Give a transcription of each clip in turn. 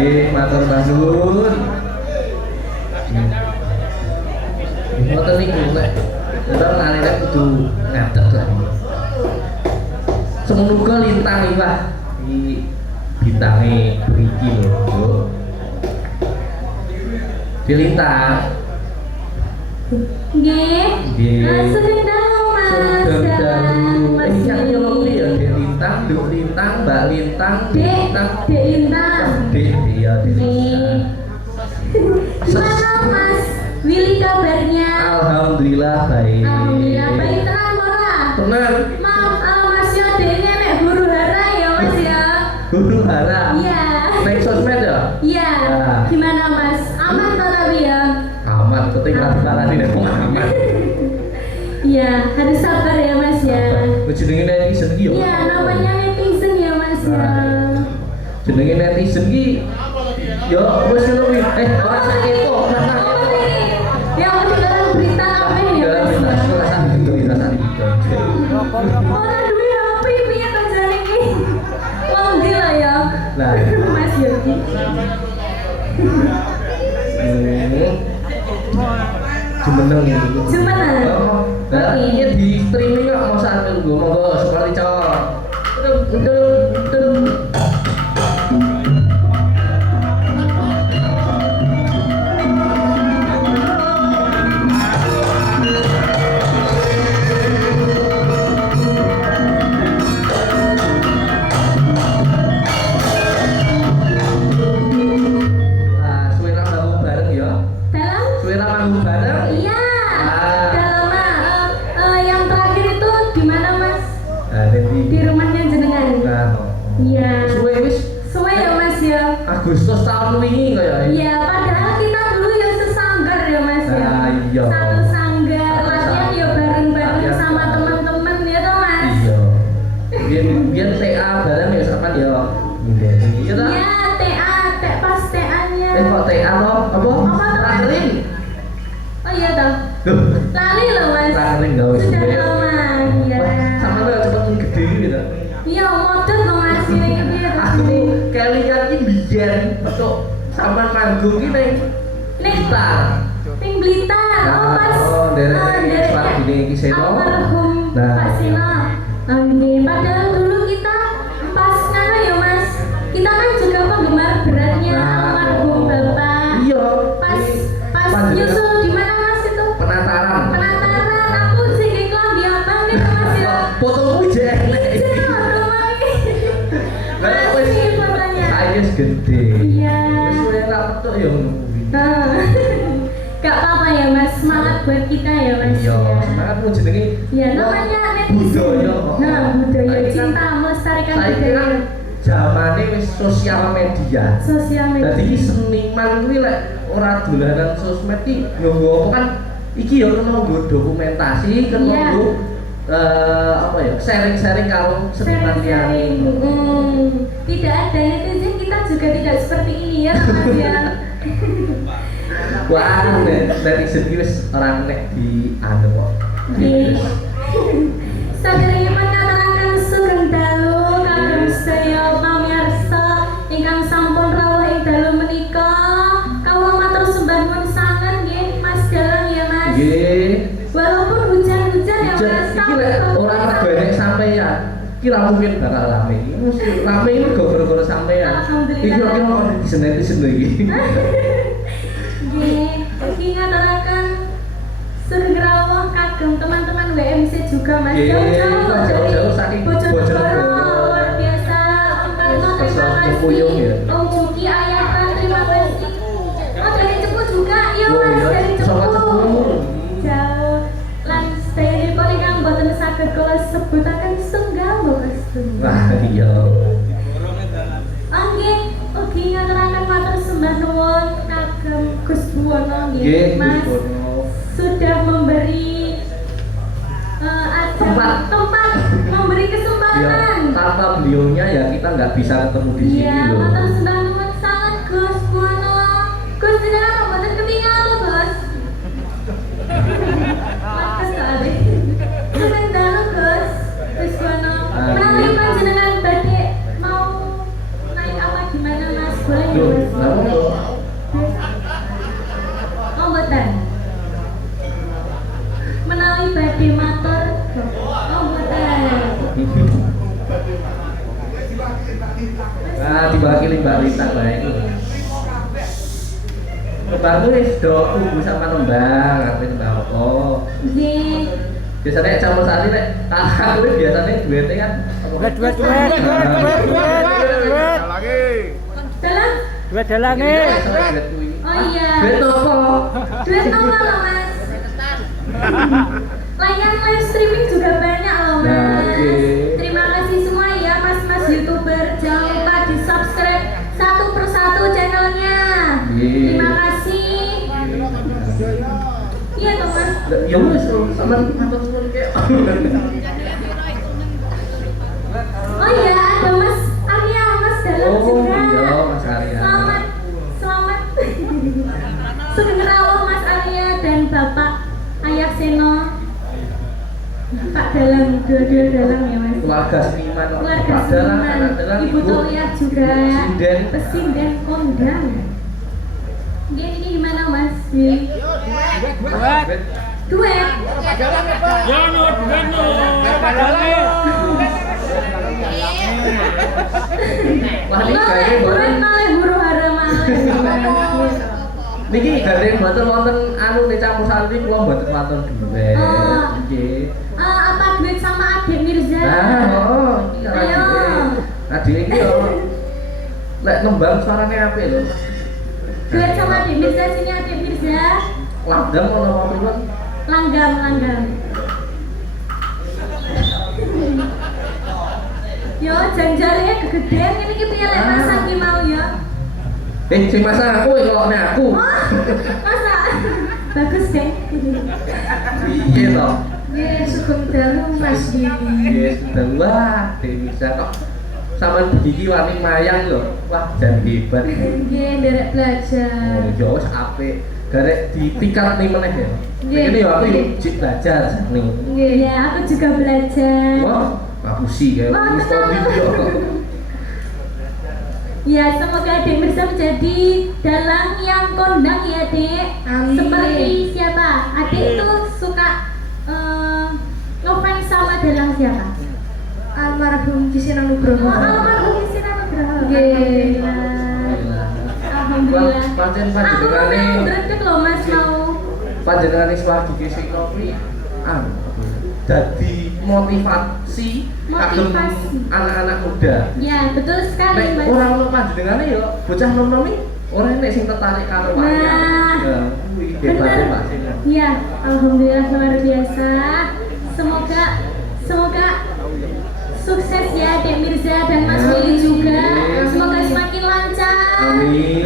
Nggih, matur nuwun. Ngoten niku nek ora nalika kudu ngadeg lah. Semoga lintang iki Pak. Iki bintange mriki lho, Bu. Dilintang. Nggih. Sugeng dalu Mas. Sugeng dalu. Yang nyolong ya Lintang, Duk Lintang, Mbak Lintang, Lintang, Dek Lintang. Dek iya Nih. Gimana Mas Willy kabarnya? Alhamdulillah baik. Alhamdulillah baik, tenang ora? Tenang. Maaf Mas ya dekne nek guru hara ya Mas ya. Guru hara. Iya. Naik sosmed ya? Iya. Ya. Gimana Mas? Aman toh tapi ya? Aman, ketinggalan parani nek wong aman. Iya, harus sabar ya Mas ya. Jenenge netizen ki yo. Iya, namanya netizen ya Mas ya. Jenenge netizen ki yo wis ngono kuwi. Ora sak kepo, ora sak kepo. Ya mesti dalam berita apa ya Mas ya. Ora duwe HP piye to jane iki? Wong ndi lah ya. Lah, Mas Yogi. Jumeneng iki. Jumeneng. Nah, iya di streaming kok mau saat tunggu monggo seperti cowok. Deng. Nah, suwera manggung bareng ya. Dalam? Suwera manggung bareng. Iya. Ah. Dalam yang terakhir itu di mana Mas? Nah, Di rumahnya jenengan. Nah, Iya. suwe wis Suwe ya Mas ya. Agustus tahun wingi kaya Iya, padahal kita dulu ya sesanggar ya Mas ya. Ah, iya. Satu sanggar, Satu latihan ya sanggar. bareng-bareng Latihan sama bareng. teman-teman ya toh Mas. Iya. Biar TA bareng ya sama dia. Iya ta? Iya, TA, pas TA-nya. Kok TA lo? Apa? Apa tuh? Rakering. Oh iya toh. Duh. Lali loh Mas. Rakering gak usah. Sudah lama, ya. Sama lo cepet gede gitu. Iya, modern loh Mas ini dia. Aku kalian ini biar untuk sama manggung ini gitar. Ning Blitar. Oh pas. Dari Pak Gini Kiseno. Almarhum Nah. Pak Sino. Nggih, padahal dulu kita pas ngana ya Mas. Kita kan juga penggemar beratnya almarhum Bapak. Iya. Pas Panjenengan- nyusul di mana Mas itu? Penataran. Penataran aku sih kayak klambi abang nih Mas ya. Fotomu jelek. Aduh, Mami. Lah wis Masih fotonya. ayo gede. Iya. Wis suwe ra petuk ya ngono kuwi. Nah, gak apa-apa ya Mas, semangat buat kita ya Mas. Iya, semangat mu jenenge. Ya namanya netizen. Budaya. Nah, budaya Saiki kan- cinta melestarikan Saiki budaya. kan zamane wis sosial media. Sosial media. Dadi iki seniman kuwi lek ora dolanan sosmed iki nggo apa kan iki ya kena nggo dokumentasi, kena Iya. nggo apa ya, sharing-sharing karo seniman liyane. Sharing-sharing. Tidak ada netizen kita juga tidak seperti ini ya Mas ya. Wah, netizen iki wis ora nek di anu kok. Nggih. Saderengipun ngaturaken sugeng dalu kagem sedaya pamirsa ingkang sampun rawuh ing dalu menika. Kawula matur sembah nuwun sanget nggih Mas Dalang ya Mas. Nggih. Walaupun hujan-hujan ya Mas. Iki lek ora reganek sampeyan, iki ra mungkin bakal rame. Iki mesti rame iki go gara-gara sampeyan. Alhamdulillah. Iki kira netizen lho iki. Nggih, iki ngaturaken sugeng rawuh kagem teman-teman WMC juga Mas. Nggih, Jauh-jauh jauh-jauh saking Bojonegoro Bojonegoro. luar biasa. Om Karno terima Kesel Puyung ya. kasih. Om Juki Ayatan terima kasih. Oh dari Cepu juga, iya Mas dari Sama Cepu. Cepu. Jauh. Lan sedaya pun ingkang boten saged kula sebutaken setunggal Mas. Wah, iya. Oke, ugi ngaturaken matur sembah nuwun kagem Gus Buwono Nggih, nggih Gus Mas. Bono. Sudah memberi Tempat. memberi Ya, kesempatan. tanpa beliaunya ya kita nggak bisa ketemu di sini Iya, loh. matur sembah nuwun sangat Gus Buwono. Gus jenengan kok mboten ketinggalan lho, Gus. Mas Ade. Sugeng dalu Gus. Gus Buwono. Menawi panjenengan badhe mau naik apa gimana Mas? Boleh ya Loh, Mas? Nah, diwakili Mbak Lita baik. Mbakmu wis do tunggu sama nembang, aku nembang apa? Nggih. Biasanya campur sari nek aku biasanya duetnya kan. Duet. Dalam? Duet dalange. Oh iya. Duet apa? Duet apa loh Mas? Layar live streaming juga banyak loh Mas. Nah, oke. Terima kasih semua ya Mas YouTuber. Jangan lupa di subscribe satu persatu channelnya. Terima kasih. Iya toh Mas. Ya wis sama matur nuwun kayak. Oh iya ada Mas Arya, Mas Dalam Oh juga. iya Mas Arya. Selamat. Sugeng rawuh Mas Arya dan Bapak Ayak Seno. Pak Dalam, dua-dua Dalam ya Mas. Keluarga seniman. Keluarga Pak Dalam, seniman. anak Dalam, Ibu Tolia juga. Presiden. Presiden Kondang. Ini gimana Mas? Duet. Duet. Ya no, duet no. Dalange. Wah ini Duet gandeng boten. malah huru hara malah. Niki gandeng boten wonten anu nek campur sari kula boten wonten duet. Oh. Nggih. Apa duet sama Adik Mirza? Nah, iki kan Ayo. Adik iki yo. Lek nembang suarane apik lho. Duet sama Adik Mirza, sini Adik Mirza. Langgam ono apa pripun? Langgam. Yo, janjarnya kegedean ini kita lek masak ki mau ya. Sing masak aku kalau nek aku. Oh, masak. Bagus deh. Iya toh. Ye, sugeng dalu Mas Dini. Yes, sudah wah, bisa kok. Sampeyan begini wani mayang lho. Wah, jan hebat. Nggih, nderek belajar. Oh, ya wis apik. Garek ditingkat nih meneh ya. Nggih. Ini ya aku yo jik belajar nih. Nggih, ya aku juga belajar. Wah, ngapusi ya. Wah, Wis kok tenang. video. Ya, semoga Adik Mirza menjadi dalang yang kondang ya, Dek. Amin. Seperti siapa? Adik itu suka ngefans sama dalang siapa? Almarhum Kisina Nugroho. Oh, almarhum Kisina Nugroho. Nggih. Alhamdulillah. Pancen Aku mau panjenengane greget loh Mas mau. panjenengane Suwardi Kisina kuwi dadi motivasi kagem Motivasi. anak-anak muda. Ya, betul sekali Nek Mas. ora ono panjenengane ya bocah nom-nom iki ora enek sing tertarik karo wayang. Nah, Ya, kuwi hebate Pak Sino. Ya, alhamdulillah luar biasa. Semoga sukses ya Dek Mirza dan Mas Willy juga. Semoga semakin lancar.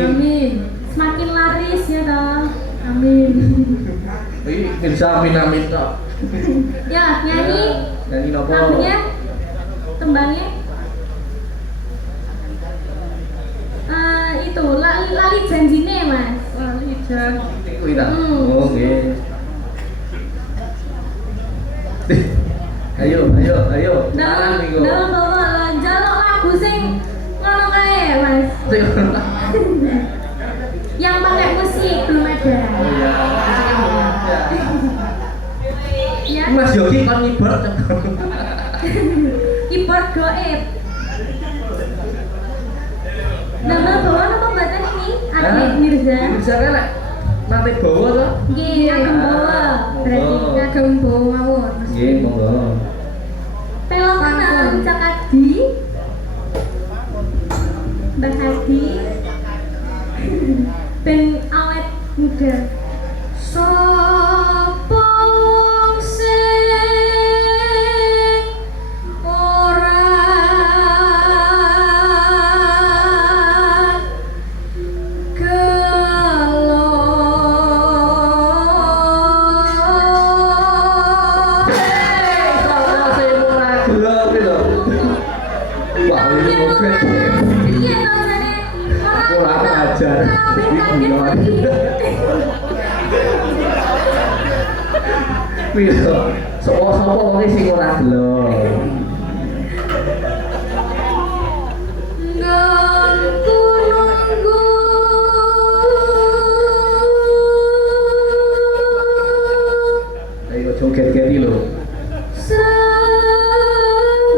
Amin. Semakin laris ya toh. Amin. Iki bisa amin tok. Ya, nyanyi Nyanyi nopo? lagunya, tembangnya. Itu lali janjine Mas. Lali janji kuwi ta. Hmm. Oh, nggih. Ayo. Larang niku. Dalam bawa jaluk lagu sing ngono kae Mas. Yang pakai musik belum ada. Oh iya. Ya. Mas Yogi kon keyboard coba. Keyboard goib. Nama bawa apa mbatan ini? Adik Mirza. Mirza kan lek nate bawa to? Nggih, akan bawa. Berarti Monggo. Ngagem bawa mawon. Nggih, monggo. Pelok kenal Cak Adi. Mbak Adi. Ben awet muda. Sapa wong sing ora Sopo sing ora gelo kuwi lho. Wah, ini moget. Iya toh jane. Ora ajar. Kuwi lho. Sopo wong sing ora gelo. ngangku nunggu Ayo joget-geti lho.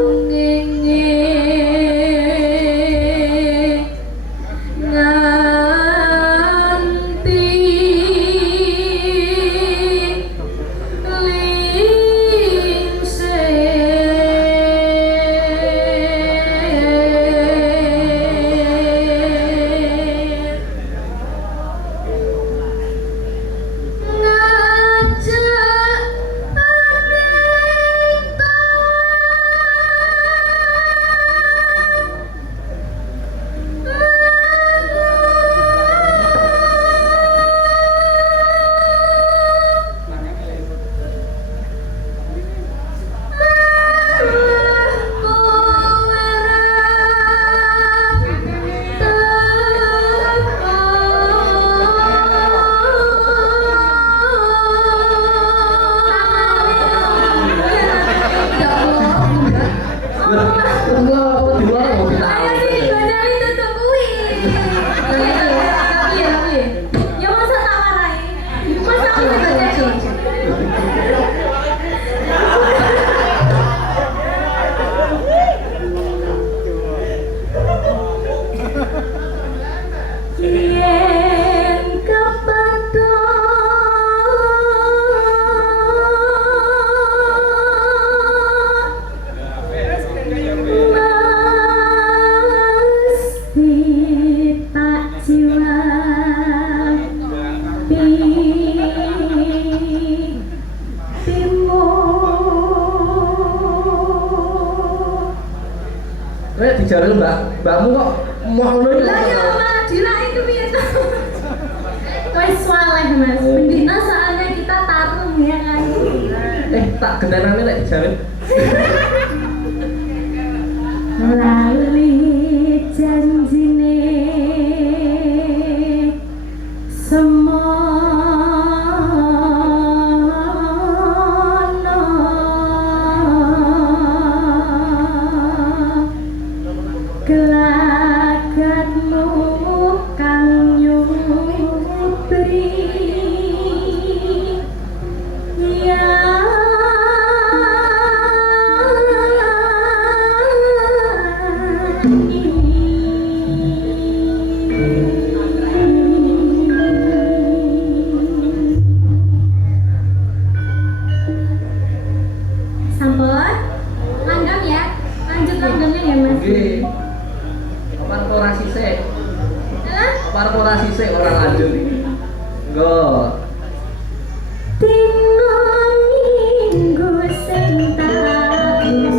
sengenge Enggak, di luar mau kita. Ayo sini gojali tutup kuwi. Tapi ya. Ya masa tak warai. Masa aku gojali. Yen kepada mesti tak jiwa Rek dijaril mbakmu kok mau ngono iki. lah ya malah diraih itu piye to? Wes waleh Mas. Bendina soalnya kita tarung ya kan. Tak gentenane lek dijaril. Lali janjine semono gelagatmu kang nyupri ya sampun langgam ya lanjut langgamnya ya Mas. Nggih. Apa ora sisik? Hah? Apa ora sisik ora lanjut iki. Nggo. Dino minggu sing tak aku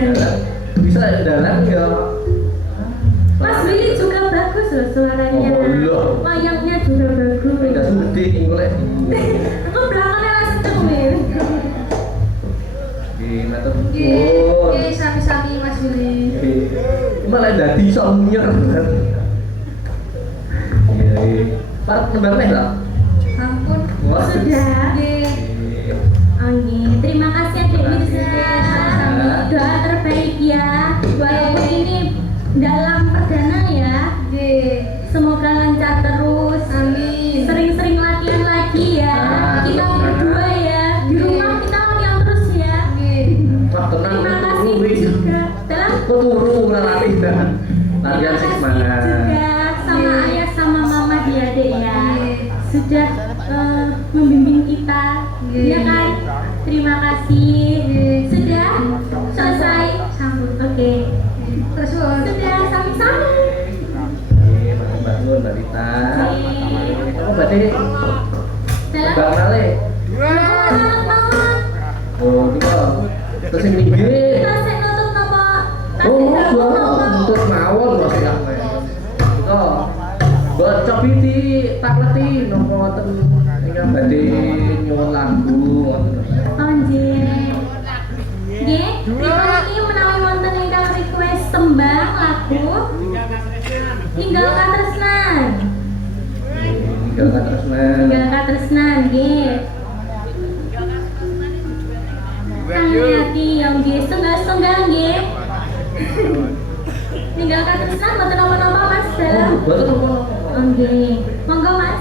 dalan bisa dalan ya. Mas Willy juga bagus loh suaranya. Oh, loh. Wayangnya juga bagus. Enggak sudi ngoleh. Aku belakangnya langsung cemil. Gimana tuh? Oke, sami-sami Mas Willy. Malah dadi iso nyer. Iya. Parek nembang neh lah. Ampun. Wah. Sudah. Nggih. Oke, terima kasih Adik Mirza. Doa terbaik ya. Walaupun ini dalam perdana ya. Nggih. Semoga lancar terus. Amin. Sering-sering latihan lagi ya. Kita berdua ya. Di rumah kita latihan terus ya. Nggih. Wah, tenang. Terima kasih juga. Dalam Turu ngelatih dah. Latihan terima sih kasih semangat. juga sama ayah sama mama di adik ya. Nggih. Sudah membimbing kita. Nggih. Ya kan? Terima kasih. Nggih. Sudah selesai. Sambut. Oke. Terus suwun. Sudah sami-sami. Mbak Nur, Mbak Rita. Kamu berarti Dalam Mbak Nale. Selamat malam. Oh, gitu. Terus yang pinggir. Kita sih nutup napa? Oh, Kasih gua napa? untuk mawon masih yang Itu. Buat cobi di takleti nopo wonten ingkang badhe nyuwun lagu ngoten. Oh, nggih. Nggih, rikala iki menawi wonten ingkang request tembang lagu Tinggal Katresnan. Tinggal Katresnan. Tinggal Katresnan nggih. Hati yang nggih setunggal-setunggal nggih. Tinggal Katresnan mboten napa-napa Mas dalam. Oh, betul nopo. Oh, nggih. Monggo Mas.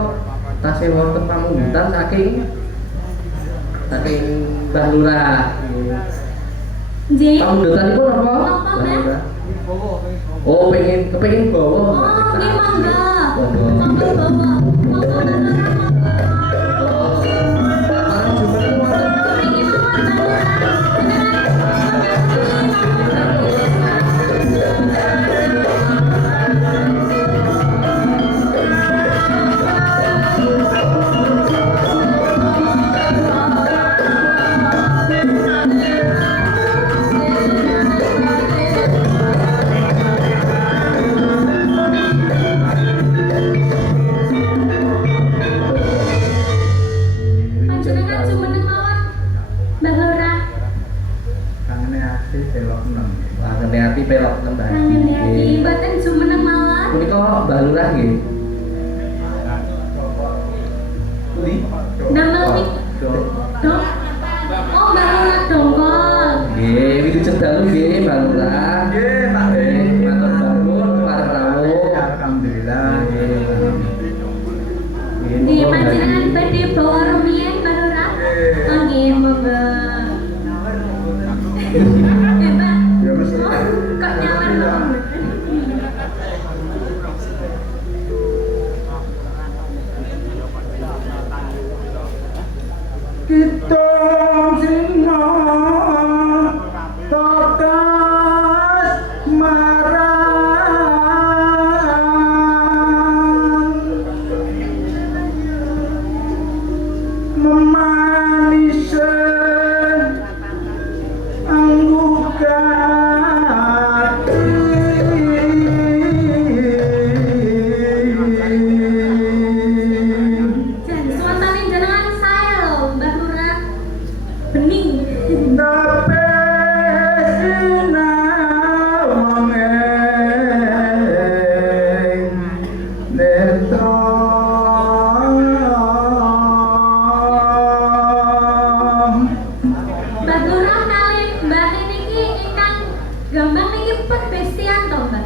menika tasih wonten pamunggutan saking Mbah Lurah. Nggih. Pamunggutanipun apa? Napa, Mbah Mbah? Lurah. Oh, kepengin bawa. Oh, nggih monggo. Monggo. Monggo bawa. Monggo Balura monggo. Parang jumeneng wonten. Niki mawon panjenengan jumeneng mawon Mbah Lurah. Kangene ati delok nang. Wah, ngene ati pelok nembah. Ngene iki mboten jumeneng mawon. Punika Mbah Lurah nggih. Pundi? Damel nik dong. Oh, Mbah Lurah dongkol. Nggih, wilujeng dalu nggih Mbah Lurah. Nggih, Pak. Matur nuwun pareng rawuh. Alhamdulillah. Nggih panjenengan badhe bawa rumiyin Mbah Lurah. Oh nggih monggo. Mbak. Ya, mesti. Oh, kok nyawer lho. Kita semua tokas marang memanis Jan suwantane jenengan sae lho Mbah Lurah. Bening. Mbah Lurah kali Mbah niki ingkang gambang niki pun bestian to, Mbak.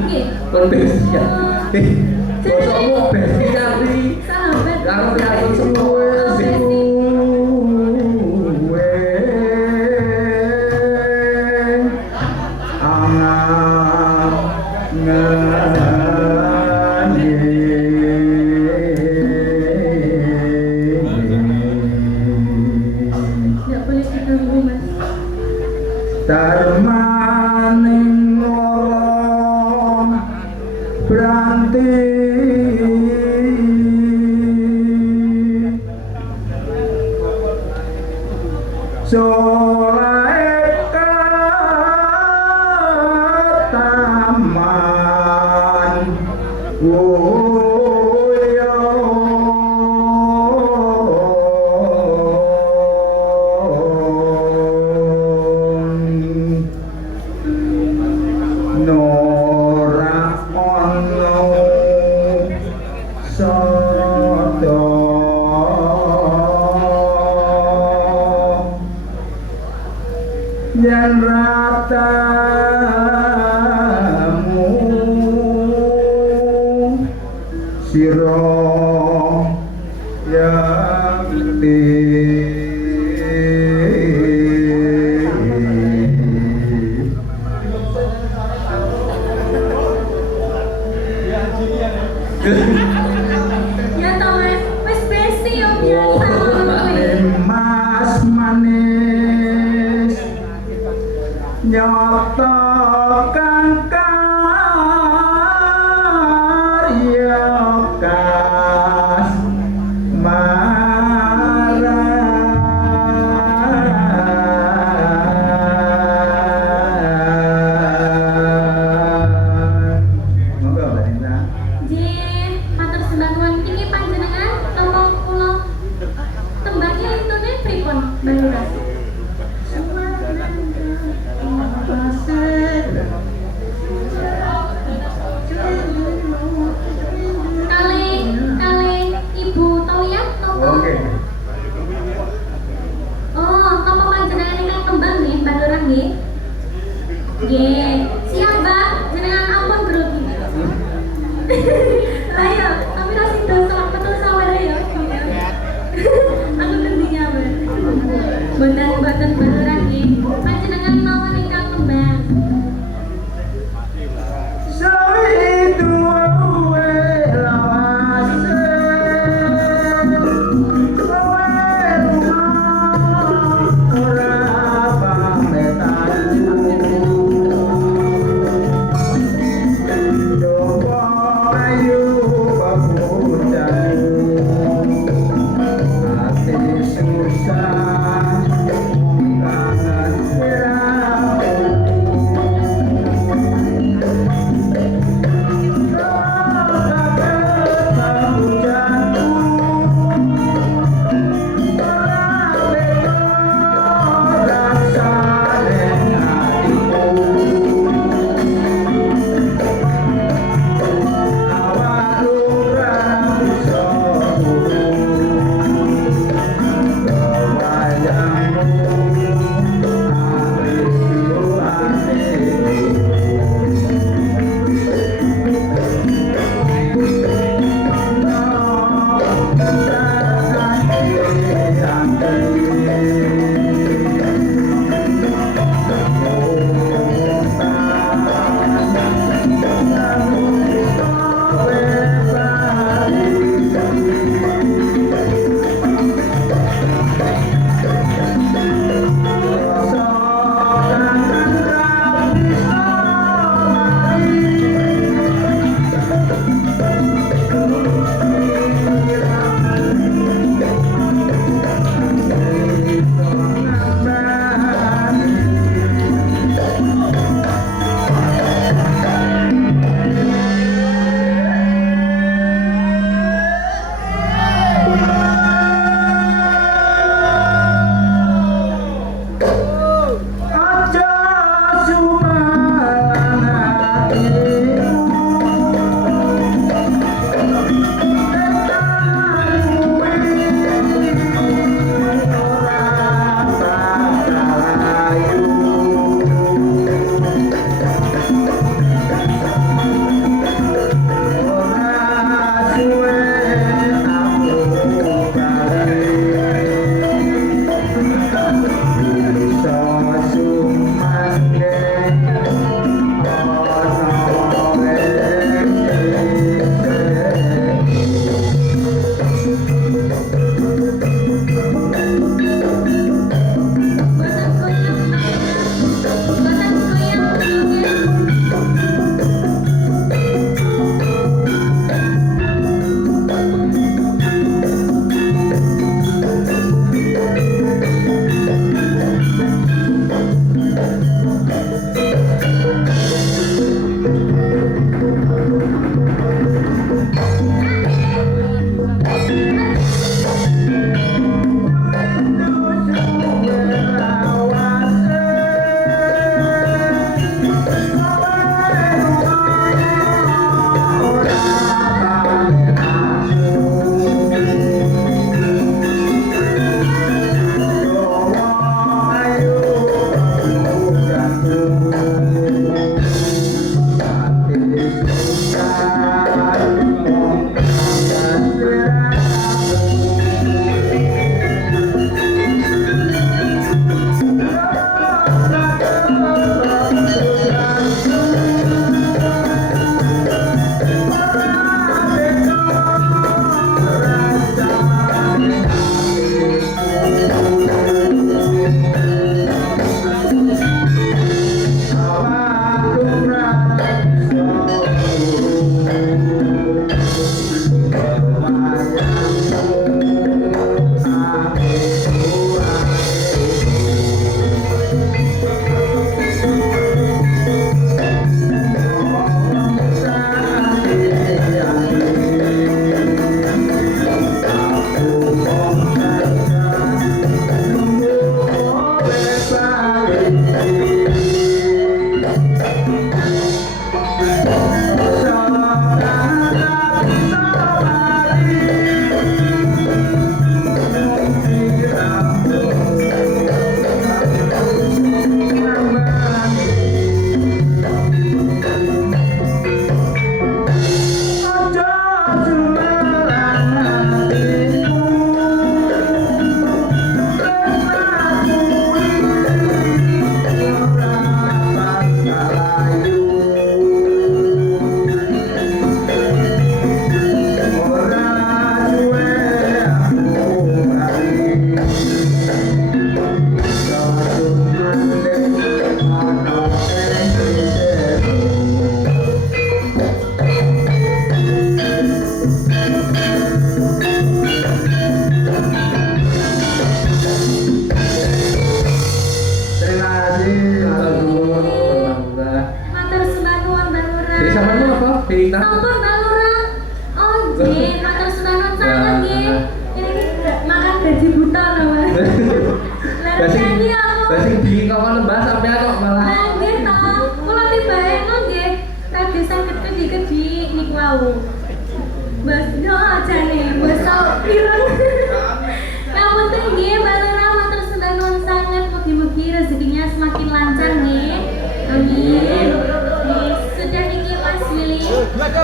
Nggih. Kon bestian. Bosomu bestian iki. Sahabat. Karo piantun semuwe. Oh, besti. Nggak boleh diganggu, Mas. Darmaning lorong branti solae taman Nora ono sodo yen ratamu sira yakti Ya to, Mas. Wis besti yo biasa ngono kuwi. Mas manis nyoto kang karya kas marang. Monggo Mbak Dinda. Nggih, matur sembah nuwun niki panjenengan napa kula tembangnya intune pripun, Mbak Lurah? Kali Ibu Tawiyah napa? Oke. Oh, napa panjenengan ingkang tembang nggih, Mbak Lurah nggih? Nggih, siap, Mbak. Jenengan ampun grogi. Lah ya, tapi rasih dosa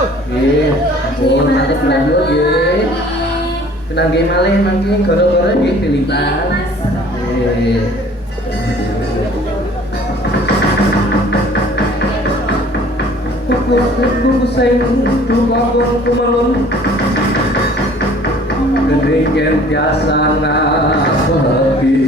Nggih, ampun matur nuwun nggih. Kenang nggih malih mangke gara-gara nggih pilihan. Nggih. Kuku sing dumakung kumalun Gedeng yen biasa ngabagi